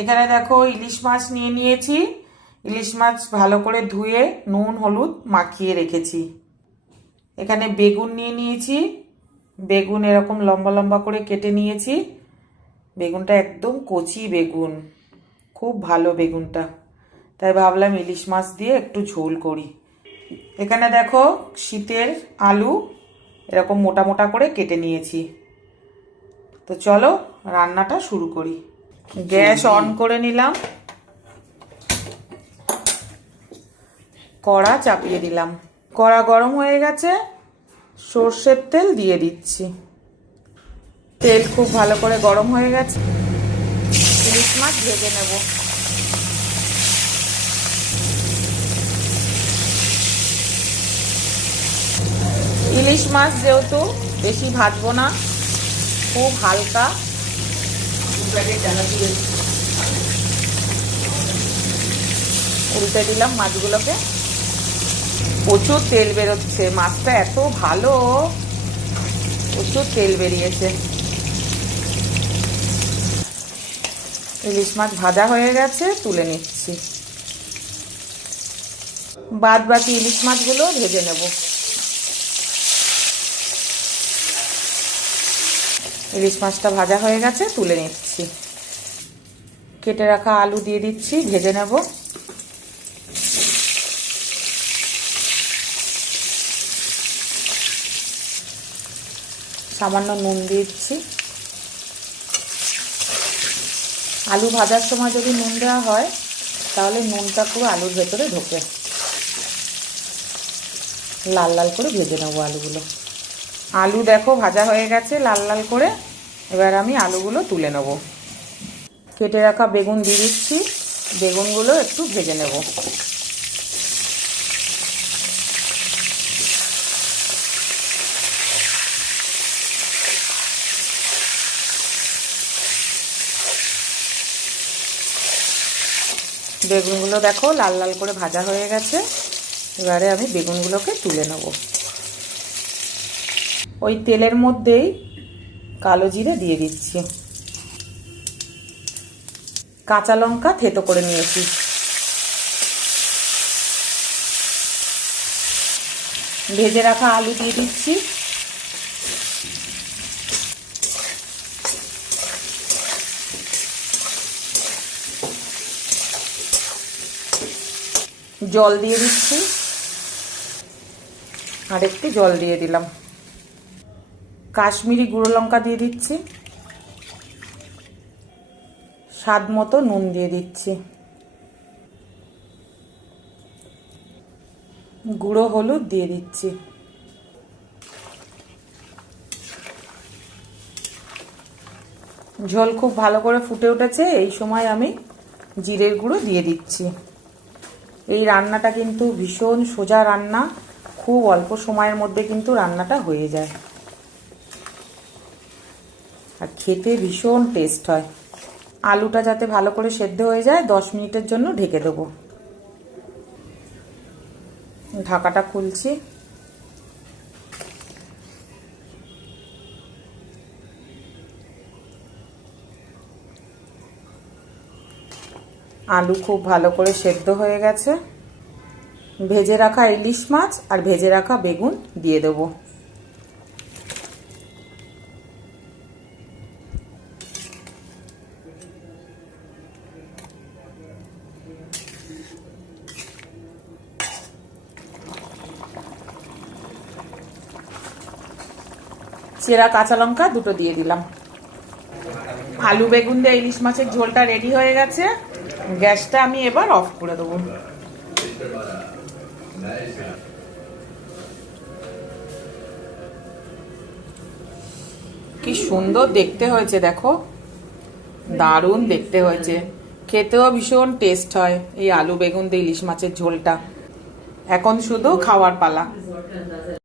এখানে দেখো ইলিশ মাছ নিয়ে নিয়েছি। ইলিশ মাছ ভালো করে ধুয়ে নুন হলুদ মাখিয়ে রেখেছি। এখানে বেগুন নিয়ে নিয়েছি। বেগুন এরকম লম্বা লম্বা করে কেটে নিয়েছি। বেগুনটা একদম কচি বেগুন, খুব ভালো বেগুনটা, তাই ভাবলাম ইলিশ মাছ দিয়ে একটু ঝোল করি। এখানে দেখো শীতের আলু এরকম মোটা মোটা করে কেটে নিয়েছি। তো চলো রান্নাটা শুরু করি। গ্যাস অন করে নিলাম, কড়া চাপিয়ে দিলাম। কড়া গরম হয়ে গেছে, সর্ষের তেল দিয়ে দিচ্ছি। তেল খুব ভালো করে গরম হয়ে গেছে, ইলিশ মাছ ভেজে নেব। ইলিশ মাছ যেহেতু বেশি ভাজবো না, খুব হালকা উল্টে দিলাম মাছগুলোকে। প্রচুর তেল বেরোচ্ছে, মাছটা এত ভালো, প্রচুর তেল বেরিয়েছে। ইলিশ মাছ ভাজা হয়ে গেছে, তুলে নিচ্ছি। বাদ বাকি ইলিশ মাছগুলো ভেজে নেব। ইলিশ মাছটা ভাজা হয়ে গেছে, তুলে নিচ্ছি। কেটে রাখা আলু দিয়ে দিচ্ছি, ভেজে নেব। সামান্য নুন দিচ্ছি। আলু ভাজার সময় যদি নুন দেওয়া হয় তাহলে নুনটা পুরো আলুর ভেতরে ঢোকে। লাল লাল করে ভেজে নেবো আলুগুলো। আলু দেখো ভাজা হয়ে গেছে লাল লাল করে। এবার আমি আলুগুলো তুলে নেব। কেটে রাখা বেগুন দিয়ে দিচ্ছি, বেগুনগুলো একটু ভেজে নেব। বেগুনগুলো দেখো লাল লাল করে ভাজা হয়ে গেছে। এবারে আমি বেগুনগুলোকে তুলে নেব। ওই তেলের মধ্যেই কালো জিরে দিয়ে দিচ্ছি। কাঁচা লঙ্কা থেতো করে নিয়েছি। ভেজে রাখা আলু দিয়ে দিচ্ছি। জল দিয়ে দিচ্ছি, আর একটু জল দিয়ে দিলাম। কাশ্মীরি গুঁড়ো লঙ্কা দিয়ে দিচ্ছি। স্বাদ মতো নুন দিয়ে দিচ্ছি। গুঁড়ো হলুদ দিয়ে দিচ্ছি। ঝোল খুব ভালো করে ফুটে উঠেছে। এই সময় আমি জিরের গুঁড়ো দিয়ে দিচ্ছি। এই রান্নাটা কিন্তু ভীষণ সোজা রান্না, খুব অল্প সময়ের মধ্যে কিন্তু রান্নাটা হয়ে যায়, আর খেতে ভীষণ টেস্ট হয়। আলুটা যাতে ভালো করে সেদ্ধ হয়ে যায় 10 মিনিটের জন্য ঢেকে দেবো। ঢাকাটা খুলছি। আলু খুব ভালো করে সেদ্ধ হয়ে গেছে। ভেজে রাখা ইলিশ মাছ আর ভেজে রাখা বেগুন দিয়ে দেবো। চেরা কাঁচা লঙ্কা দুটো দিয়ে দিলাম। আলু বেগুন দিয়ে ইলিশ মাছের ঝোলটা রেডি হয়ে গেছে। গ্যাসটা আমি এবার অফ করে দেবো। কি সুন্দর দেখতে হয়েছে দেখো, দারুণ দেখতে হয়েছে। খেতেও ভীষণ টেস্ট হয় এই আলু বেগুন দিয়ে ইলিশ মাছের ঝোলটা। এখন শুধু খাওয়ার পালা।